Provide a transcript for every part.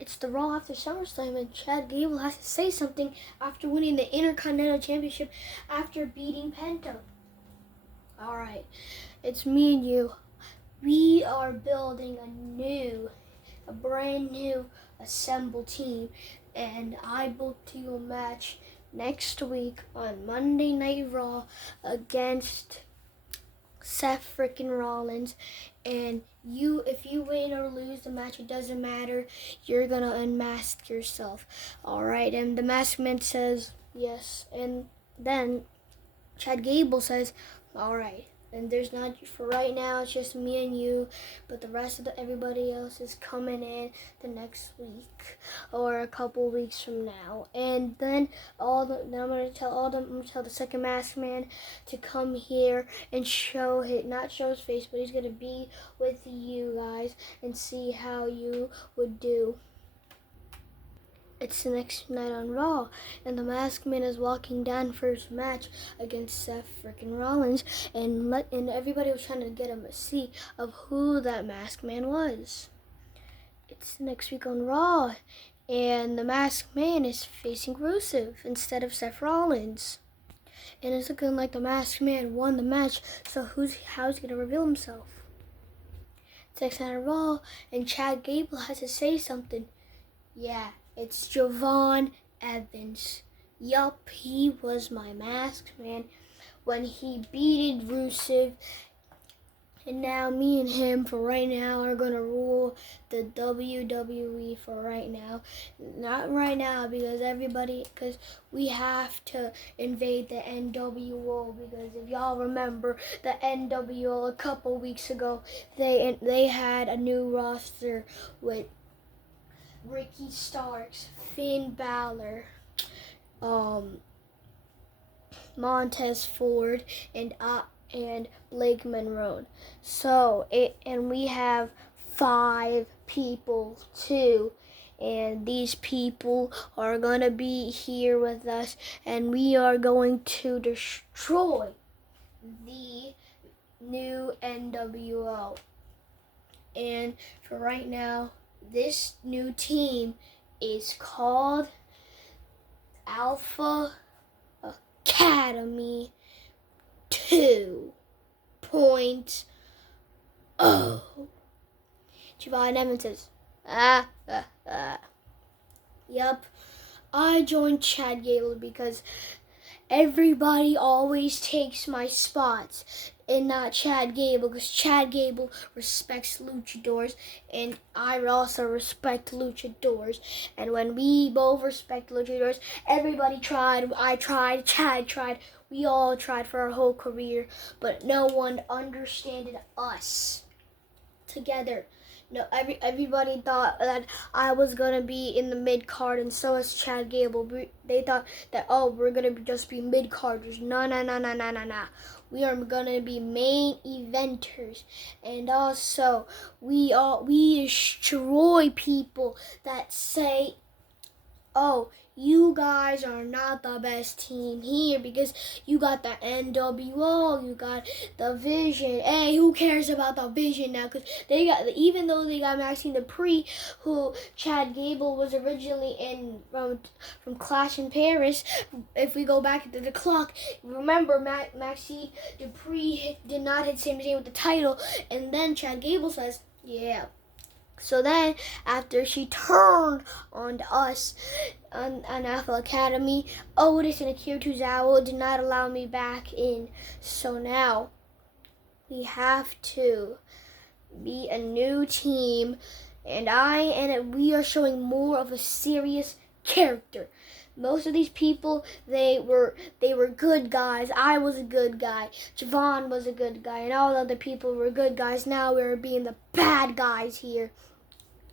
It's the Raw after SummerSlam, and Chad Gable has to say something after winning the Intercontinental Championship after beating Penta. Alright, it's me and you. We are building a brand new assembled team, and I booked you a match next week on Monday Night Raw against Seth freaking Rollins. And if you win or lose the match, it doesn't matter. You're gonna unmask yourself. Alright, and the masked man says yes. And then Chad Gable says, alright. And there's not, for right now, it's just me and you, but the rest of everybody else is coming in the next week or a couple weeks from now. And then I'm gonna tell the second masked man to come here and not show his face, but he's gonna be with you guys and see how you would do. It's the next night on Raw, and the Masked Man is walking down for his match against Seth freaking Rollins, and everybody was trying to get him a seat of who that Masked Man was. It's next week on Raw, and the Masked Man is facing Rusev instead of Seth Rollins. And it's looking like the Masked Man won the match, so how's he going to reveal himself? It's next night on Raw, and Chad Gable has to say something. Yeah. It's Javon Evans. Yup, he was my masked man when he beat Rusev. And now me and him for right now are going to rule the WWE for right now. Not right now because we have to invade the NWO, because if y'all remember the NWO a couple weeks ago, they had a new roster with Ricky Starks, Finn Balor, Montez Ford, and Blake Monroe. And we have 5 people too, and these people are gonna be here with us, and we are going to destroy the new NWO. And for right now, this new team is called Alpha Academy 2.0. Javon Evans says, Yup, I joined Chad Gable because everybody always takes my spots and not Chad Gable, because Chad Gable respects luchadors, and I also respect luchadors. And when we both respect luchadors, everybody tried, I tried, Chad tried, we all tried for our whole career, but no one understood us together. No, everybody thought that I was gonna be in the mid card, and so is Chad Gable. They thought that we're gonna just be mid carders. No. We are gonna be main eventers, and also we destroy people that say, "Oh, you guys are not the best team here because you got the NWO, you got the Vision." Hey, who cares about the Vision now? Because even though they got Maxine Dupree, who Chad Gable was originally in from Clash in Paris. If we go back to the clock, remember Maxine Dupree did not hit Sami Zayn with the title, and then Chad Gable says, "Yeah." So then, after she turned on us on Alpha Academy, Otis and Akira Tozawa did not allow me back in. So now, we have to be a new team, and we are showing more of a serious character. Most of these people, they were good guys. I was a good guy. Javon was a good guy, and all the other people were good guys. Now we're being the bad guys here.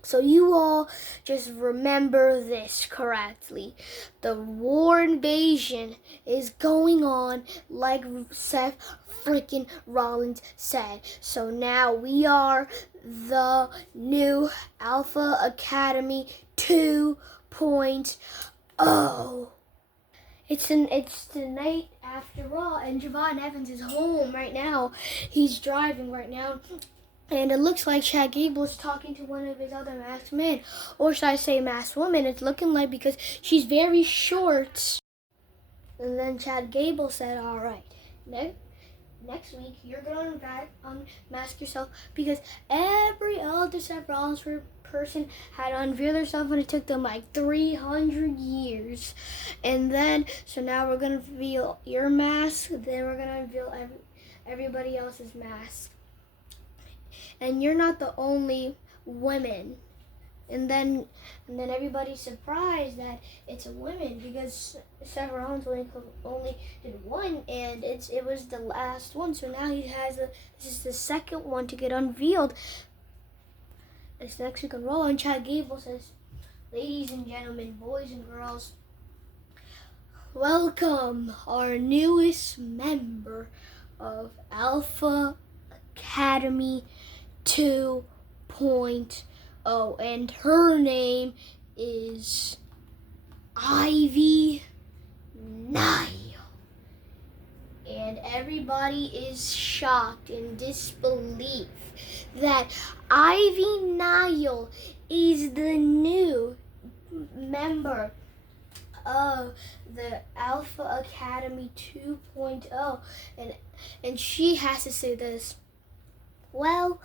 So you all just remember this correctly. The war invasion is going on, like Seth freaking Rollins said. So now we are the new Alpha Academy 2.0. It's the night after Raw, and Javon Evans is home right now. He's driving right now. And it looks like Chad Gable is talking to one of his other masked men. Or should I say masked woman? It's looking like because she's very short. And then Chad Gable said, all right, next week you're going to unmask yourself because every other Seth Rollins person had to unveil themselves and it took them like 300 years. And then, so now we're going to reveal your mask, then we're going to unveil everybody else's mask. And you're not the only women. And then everybody's surprised that it's a woman because Seth Rollins only did one, and it was the last one. So now this is the second one to get unveiled. It's next week on Raw, and Chad Gable says, "Ladies and gentlemen, boys and girls, welcome our newest member of Alpha Academy 2.0. And her name is Ivy Nile." And everybody is shocked in disbelief that Ivy Nile is the new member of the Alpha Academy 2.0. And she has to say this. Well,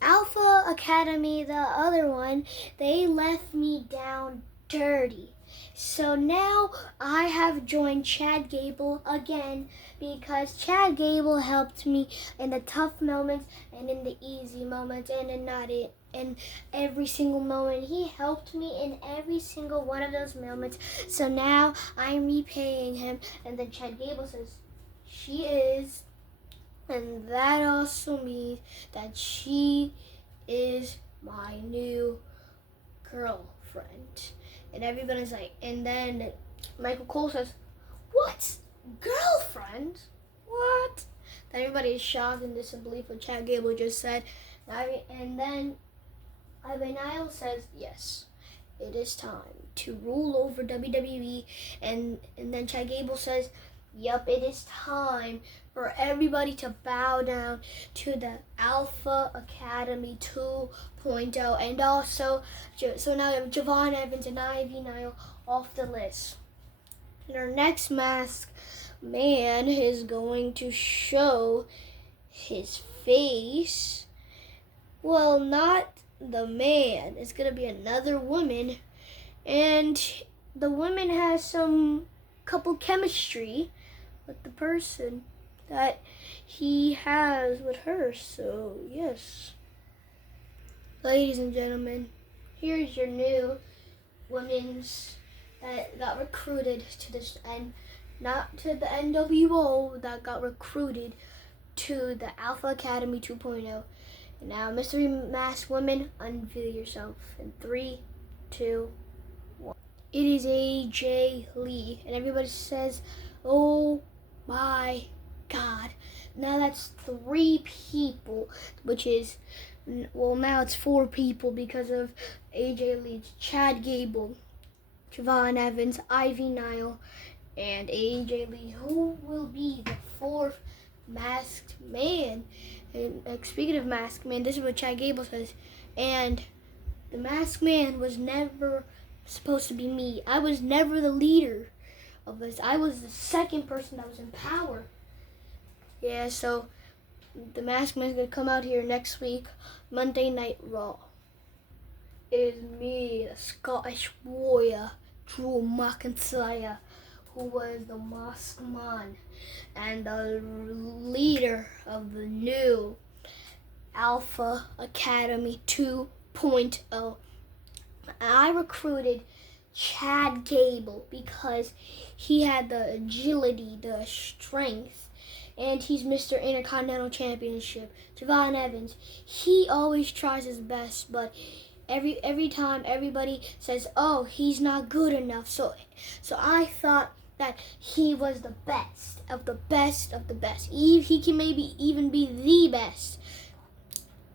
Alpha Academy, the other one, they left me down dirty. So now I have joined Chad Gable again because Chad Gable helped me in the tough moments and in the easy moments and in every single moment. He helped me in every single one of those moments. So now I'm repaying him. And then Chad Gable says, she is. And that also means that she is my new girlfriend. And everybody's like, and then Michael Cole says, what? Girlfriend? What? Then everybody is shocked in disbelief what Chad Gable just said. And then Ivy Nile says, yes, it is time to rule over WWE. And then Chad Gable says, yep, it is time for everybody to bow down to the Alpha Academy 2.0. And also, so now we have Javon Evans and Ivy Nile off the list. And our next masked man is going to show his face. Well, not the man. It's going to be another woman. And the woman has some couple chemistry with the person that he has with her. So yes, ladies and gentlemen, here's your new women's that got recruited to this, and not to the NWO, that got recruited to the Alpha Academy 2.0. And now, mystery masked women, unveil yourself in 3, 2, 1. It is AJ Lee, and everybody says, oh my God. Now that's 3 people, which is, well, now it's 4 people because of AJ Lee, Chad Gable, Javon Evans, Ivy Nile, and AJ Lee. Who will be the 4th masked man? And speaking of masked man, this is what Chad Gable says. And the masked man was never supposed to be me. I was never the leader of this. I was the second person that was in power. Yeah, so the masked man's gonna come out here next week, Monday Night Raw. It is me, the Scottish warrior, Drew McIntyre, who was the masked man and the leader of the new Alpha Academy 2.0. I recruited Chad Gable because he had the agility, the strength, and he's Mr. Intercontinental Championship. Javon Evans, he always tries his best, but every time everybody says, oh, he's not good enough. So I thought that he was the best of the best of the best. He can maybe even be the best.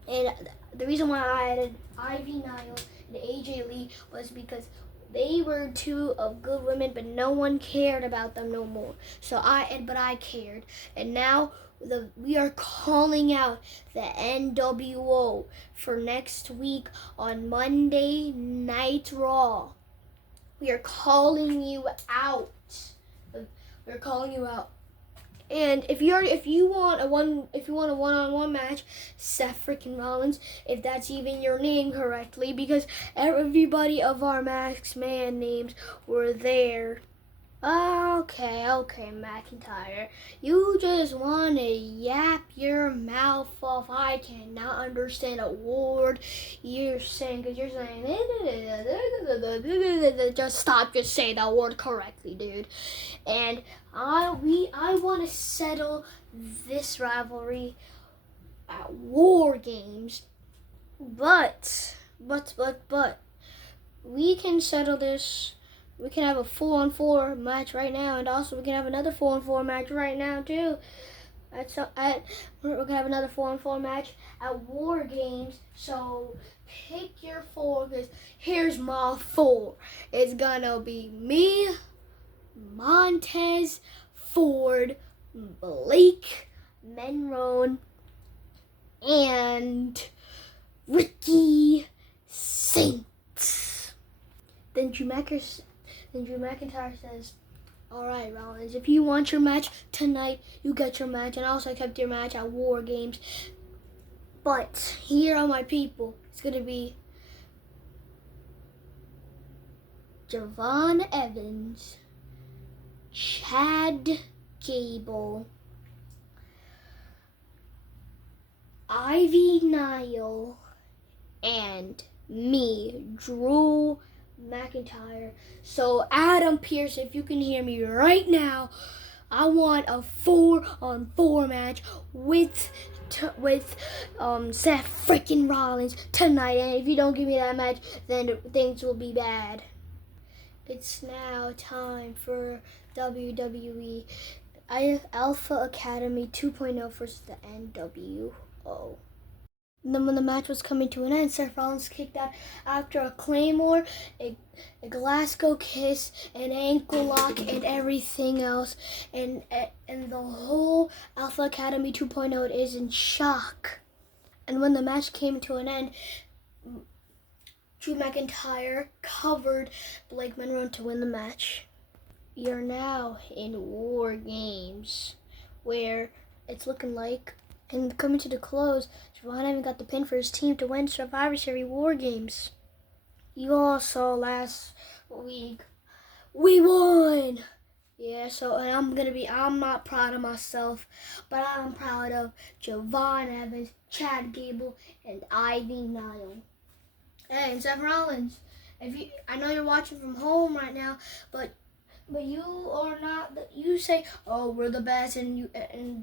And the reason why I added Ivy Nile and AJ Lee was because They were two of good women, but no one cared about them no more. But I cared, and now we are calling out the NWO for next week on Monday Night Raw. We are calling you out. We're calling you out. And if you want a one-on-one match, Seth freaking Rollins, if that's even your name correctly, because everybody of our Max Man names were there. Okay, McIntyre. You just want to yap your mouth off. I cannot understand a word you're saying because you're saying just stop. Just say that word correctly, dude. And I want to settle this rivalry at War Games, but we can settle this. We can have a 4-on-4 match right now, and also we can have another 4-on-4 match right now too. We're gonna have another 4-on-4 match at War Games. So pick your 4, because here's my 4. It's gonna be me, Montez Ford, Blake Monroe, and Ricky Saints. Then Drew McIntyre says, "All right, Rollins, if you want your match tonight, you get your match, and also I kept your match at War Games. But here are my people. It's gonna be Javon Evans, Chad Gable, Ivy Nile, and me, Drew McIntyre." So Adam Pearce, if you can hear me right now, I want a 4-on-4 match with Seth freaking Rollins tonight. And if you don't give me that match, then things will be bad. It's now time for WWE Alpha Academy 2.0 versus the NWO. And then when the match was coming to an end, Seth Rollins kicked out after a Claymore, a Glasgow Kiss, an ankle lock, and everything else. And the whole Alpha Academy 2.0 is in shock. And when the match came to an end, Drew McIntyre covered Blake Monroe to win the match. You're now in War Games, where it's looking like, and coming to the close, Javon even got the pin for his team to win Survivor Series War Games. You all saw last week, we won! Yeah, so, and I'm not proud of myself, but I'm proud of Javon Evans, Chad Gable, and Ivy Nile. Hey, and Seth Rollins, I know you're watching from home right now, but you are not. You say, "Oh, we're the best," and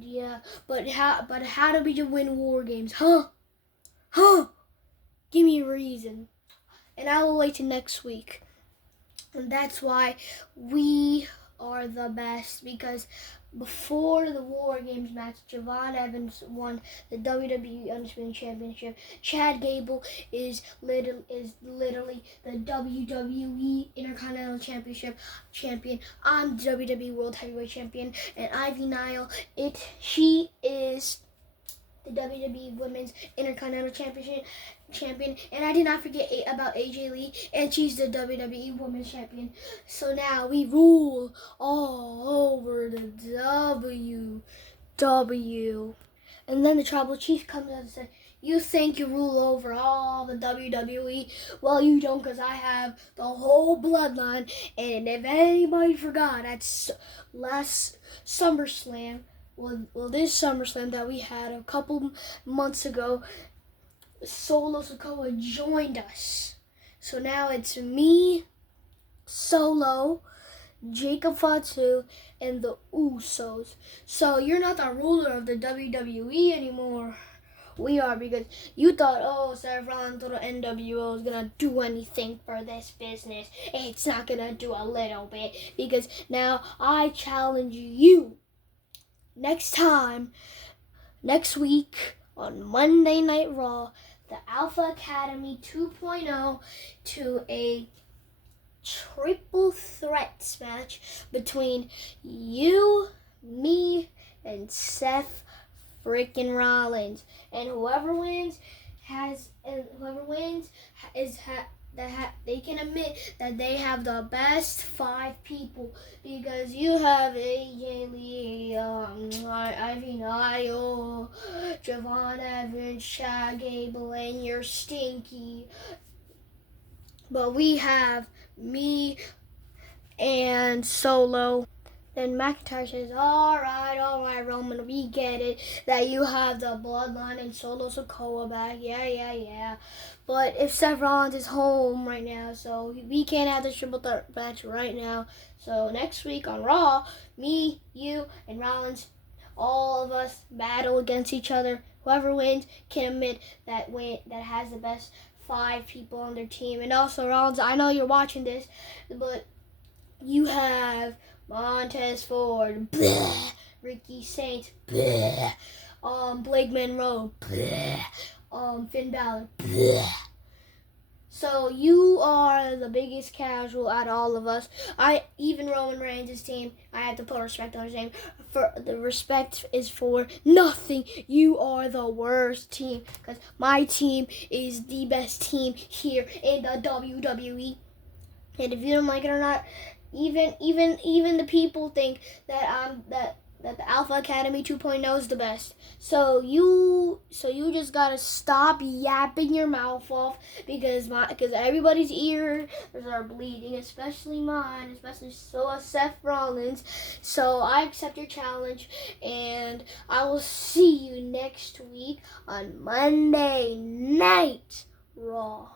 yeah. But how do we win War Games? Huh? Give me a reason, and I will wait till next week. And that's why we are the best, because before the War Games match, Javon Evans won the WWE Undisputed Championship. Chad Gable is literally the WWE Intercontinental Championship champion. I'm the WWE World Heavyweight Champion, and Ivy Nile, she is the WWE Women's Intercontinental Champion, and I did not forget about AJ Lee, and she's the WWE Women's Champion. So now we rule all over the WWE. And then the Tribal Chief comes out and said, "You think you rule over all the WWE? Well, you don't, because I have the whole bloodline." And if anybody forgot, that's last SummerSlam. Well, this SummerSlam that we had a couple months ago, Solo Sikoa joined us. So now it's me, Solo, Jacob Fatu, and the Usos. So you're not the ruler of the WWE anymore. We are, because you thought, "Oh, Seth Rollins or the NWO is going to do anything for this business." It's not going to do a little bit, because now I challenge you. Next week on Monday Night Raw, the Alpha Academy 2.0 to a triple threats match between you, me, and Seth freaking Rollins. And whoever wins they can admit that they have the best 5 people, because you have AJ Lee, Ivy Nile, Javon Evans, Chad Gable, and you're Stinky. But we have me and Solo. Then McIntyre says, all right, Roman, we get it, that you have the bloodline and Solo Sikoa back. Yeah. But if Seth Rollins is home right now, so we can't have the triple threat match right now. So next week on Raw, me, you, and Rollins, all of us battle against each other. Whoever wins can admit that has the best 5 people on their team. And also, Rollins, I know you're watching this, but you have Montez Ford, bleh. Ricky Saints, bleh. Blake Monroe, bleh. Finn Balor, bleh. So you are the biggest casual out of all of us. Even Roman Reigns' team, I have to put respect on his name. For the respect is for nothing. You are the worst team, because my team is the best team here in the WWE. And if you don't like it or not, even the people think that that the Alpha Academy 2.0 is the best. So you just gotta stop yapping your mouth off, because everybody's ears are bleeding, especially mine, especially Seth Rollins. So I accept your challenge, and I will see you next week on Monday Night Raw.